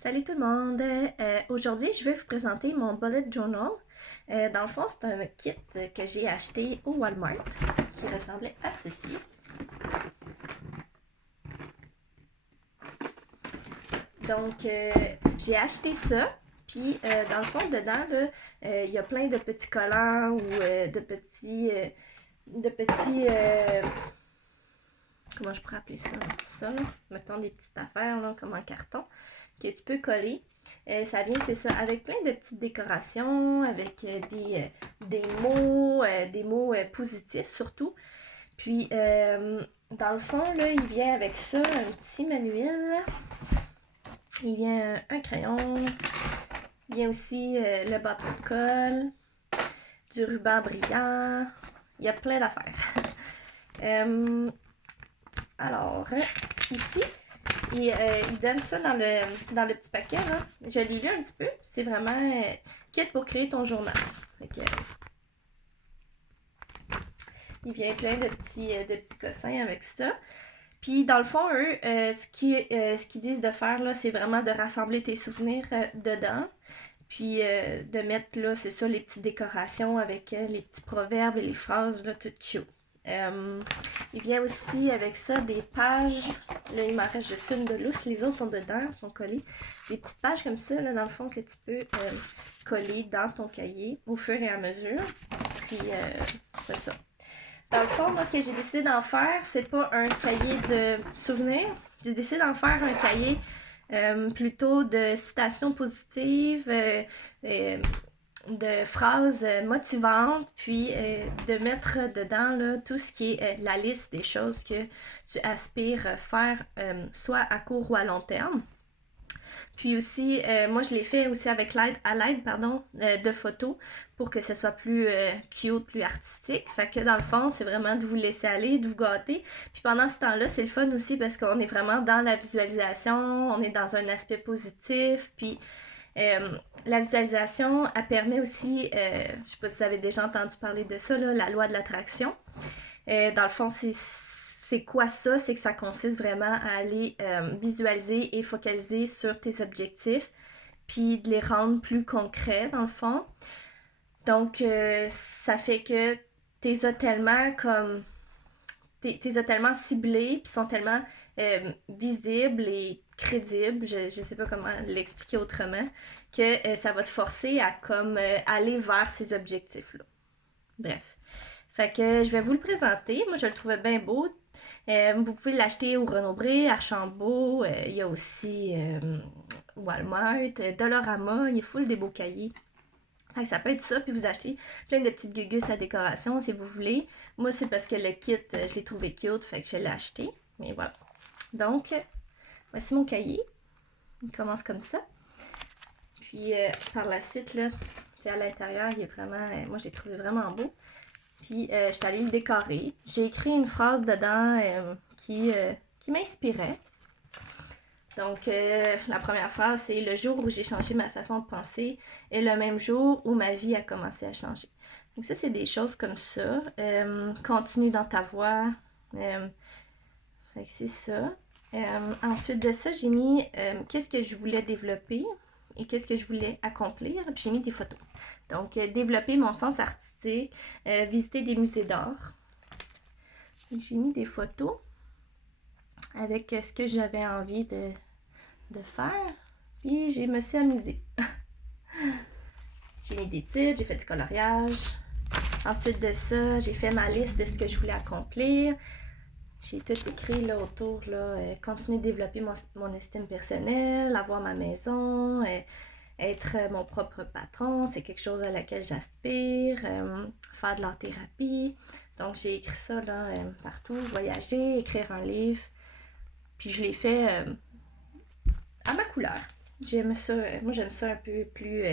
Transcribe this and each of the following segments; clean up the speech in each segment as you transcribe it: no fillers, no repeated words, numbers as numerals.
Salut tout le monde! Aujourd'hui, je vais vous présenter mon bullet journal. Dans le fond, c'est un kit que j'ai acheté au Walmart qui ressemblait à ceci. Donc, j'ai acheté ça. Puis, dans le fond, dedans, il y a plein de petits collants ou de petits, comment je pourrais appeler ça? Ça, là. Mettons des petites affaires, là, comme en carton, que tu peux coller. Ça vient, c'est ça, avec plein de petites décorations, avec des mots positifs surtout. Puis, dans le fond, là, il vient avec ça, un petit manuel. Il vient un crayon. Il vient aussi le bâton de colle, du ruban brillant. Il y a plein d'affaires. Alors, ici, il donne ça dans le petit paquet. Là. Je l'ai lu un petit peu. C'est vraiment kit pour créer ton journal. Fait que, il vient plein de petits cossins avec ça. Puis, dans le fond, eux, ce qu'ils disent de faire, là, c'est vraiment de rassembler tes souvenirs dedans. Puis, de mettre, là, c'est ça, les petites décorations avec les petits proverbes et les phrases, là, toutes cute. Il vient aussi avec ça des pages. Là, il m'en reste juste une de lousse. Les autres sont dedans, sont collées. Des petites pages comme ça, là, dans le fond, que tu peux coller dans ton cahier au fur et à mesure. Puis, c'est ça. Dans le fond, moi, ce que j'ai décidé d'en faire, c'est pas un cahier de souvenirs. J'ai décidé d'en faire un cahier plutôt de citations positives, de phrases motivantes, puis de mettre dedans là, tout ce qui est la liste des choses que tu aspires faire, soit à court ou à long terme. Puis aussi, moi je l'ai fait aussi avec l'aide de photos pour que ce soit plus cute, plus artistique. Fait que dans le fond, c'est vraiment de vous laisser aller, de vous gâter. Puis pendant ce temps-là, c'est le fun aussi parce qu'on est vraiment dans la visualisation, on est dans un aspect positif. Puis la visualisation, elle permet aussi, je sais pas si vous avez déjà entendu parler de ça, là, la loi de l'attraction. Dans le fond, c'est quoi ça? C'est que ça consiste vraiment à aller visualiser et focaliser sur tes objectifs, puis de les rendre plus concrets, dans le fond. Donc, ça fait que t'es tellement comme... T'es tellement ciblés, puis sont tellement visibles et crédibles, je sais pas comment l'expliquer autrement, que ça va te forcer à comme aller vers ces objectifs-là. Bref. Fait que je vais vous le présenter. Moi, je le trouvais bien beau. Vous pouvez l'acheter au Renaud-Bré, Archambault. Il y a aussi Walmart, Dollarama. Il est full des beaux cahiers. Fait que ça peut être ça, puis vous achetez plein de petites gugus à décoration si vous voulez. Moi, c'est parce que le kit, je l'ai trouvé cute, fait que je l'ai acheté. Mais voilà. Donc, voici mon cahier. Il commence comme ça. Puis, par la suite, là, à l'intérieur, il est vraiment... moi, je l'ai trouvé vraiment beau. Puis, je suis allée le décorer. J'ai écrit une phrase dedans qui m'inspirait. Donc, la première phrase, c'est « Le jour où j'ai changé ma façon de penser est le même jour où ma vie a commencé à changer. » Donc ça, c'est des choses comme ça. Continue dans ta voie. Fait que c'est ça. Ensuite de ça, j'ai mis qu'est-ce que je voulais développer et qu'est-ce que je voulais accomplir. Puis j'ai mis des photos. Donc, développer mon sens artistique, visiter des musées d'art. J'ai mis des photos avec ce que j'avais envie de faire. Puis, je me suis amusée. J'ai mis des titres, j'ai fait du coloriage. Ensuite de ça, j'ai fait ma liste de ce que je voulais accomplir. J'ai tout écrit là autour, là, continuer de développer mon estime personnelle, avoir ma maison, être mon propre patron, c'est quelque chose à laquelle j'aspire, faire de l'art thérapie. Donc j'ai écrit ça là, partout, voyager, écrire un livre. Puis je l'ai fait à ma couleur. J'aime ça, moi j'aime ça un peu plus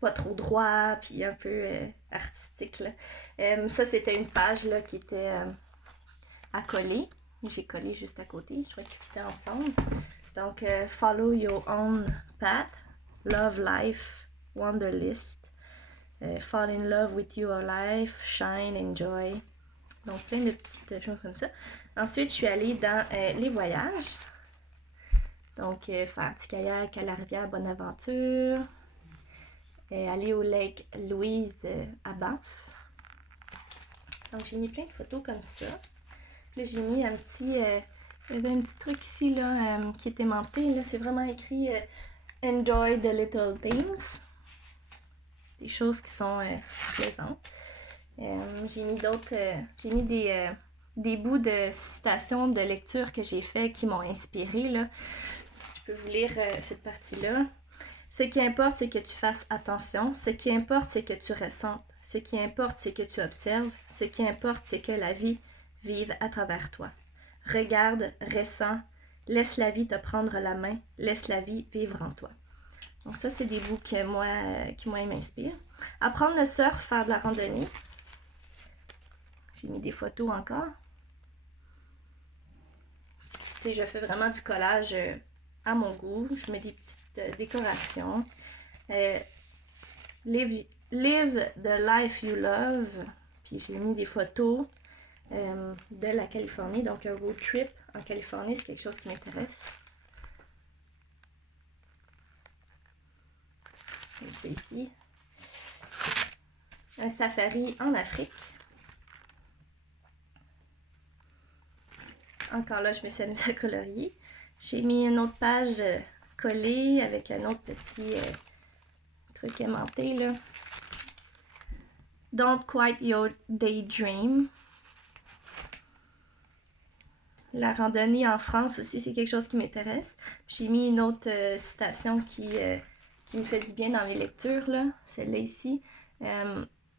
pas trop droit, puis un peu artistique. Là. Ça c'était une page là, qui était à coller. J'ai collé juste à côté, je crois qu'ils fitaient ensemble. Donc, follow your own path, love life, wanderlist, fall in love with your life, shine, enjoy. Donc, plein de petites choses comme ça. Ensuite, je suis allée dans les voyages. Donc, faire du kayak à la rivière Bonaventure, aller au lac Louise à Banff. Donc, j'ai mis plein de photos comme ça. Là, j'ai mis un petit... il y avait un petit truc ici, là, qui est aimanté. Là, c'est vraiment écrit Enjoy the little things. Des choses qui sont plaisantes. J'ai mis d'autres... j'ai mis des bouts de citations de lecture que j'ai fait qui m'ont inspiré, là. Je peux vous lire cette partie-là. Ce qui importe, c'est que tu fasses attention. Ce qui importe, c'est que tu ressentes. Ce qui importe, c'est que tu observes. Ce qui importe, c'est que la vie vive à travers toi. Regarde, ressens, laisse la vie te prendre la main, laisse la vie vivre en toi. Donc ça, c'est des bouts qui m'inspirent. Apprendre le surf, faire de la randonnée. J'ai mis des photos encore. Tu sais, je fais vraiment du collage à mon goût. Je mets des petites décorations. Live the life you love. Puis j'ai mis des photos de la Californie. Donc un road trip en Californie, c'est quelque chose qui m'intéresse. C'est ici. Un safari en Afrique. Encore là, je me suis amusée à colorier. J'ai mis une autre page collée avec un autre petit truc aimanté, là. Don't quit your daydream. La randonnée en France aussi, c'est quelque chose qui m'intéresse. J'ai mis une autre citation qui me fait du bien dans mes lectures, là. Celle-là ici.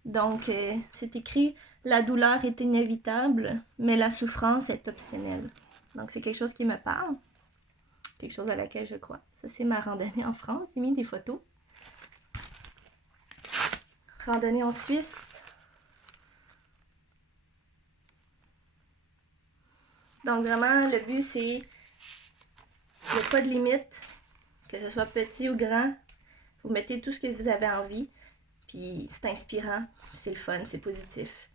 Donc, c'est écrit « La douleur est inévitable, mais la souffrance est optionnelle. » Donc, c'est quelque chose qui me parle. Quelque chose à laquelle je crois. Ça, c'est ma randonnée en France. J'ai mis des photos. Randonnée en Suisse. Donc, vraiment, le but, c'est... Il n'y a pas de limite. Que ce soit petit ou grand. Vous mettez tout ce que vous avez envie. Puis, c'est inspirant. C'est le fun. C'est positif.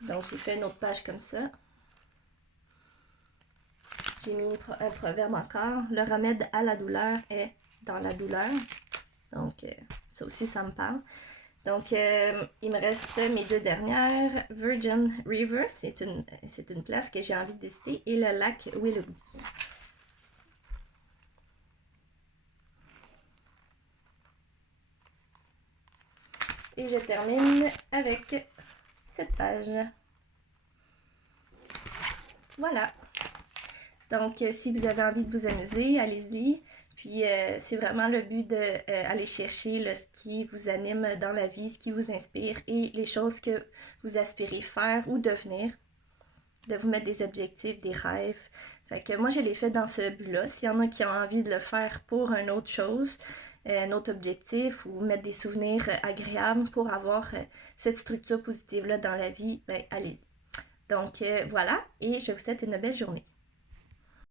Donc, j'ai fait une autre page comme ça. J'ai mis un proverbe encore. Le remède à la douleur est dans la douleur. Donc, ça aussi, ça me parle. Donc, il me reste mes deux dernières. Virgin River, c'est une place que j'ai envie de visiter. Et le lac Willoughby. Et je termine avec cette page. Voilà. Donc, si vous avez envie de vous amuser, allez-y. Puis, c'est vraiment le but d'aller chercher là, ce qui vous anime dans la vie, ce qui vous inspire et les choses que vous aspirez faire ou devenir. De vous mettre des objectifs, des rêves. Fait que moi, je l'ai fait dans ce but-là. S'il y en a qui ont envie de le faire pour une autre chose, un autre objectif ou mettre des souvenirs agréables pour avoir cette structure positive-là dans la vie, ben allez-y. Donc, voilà. Et je vous souhaite une belle journée.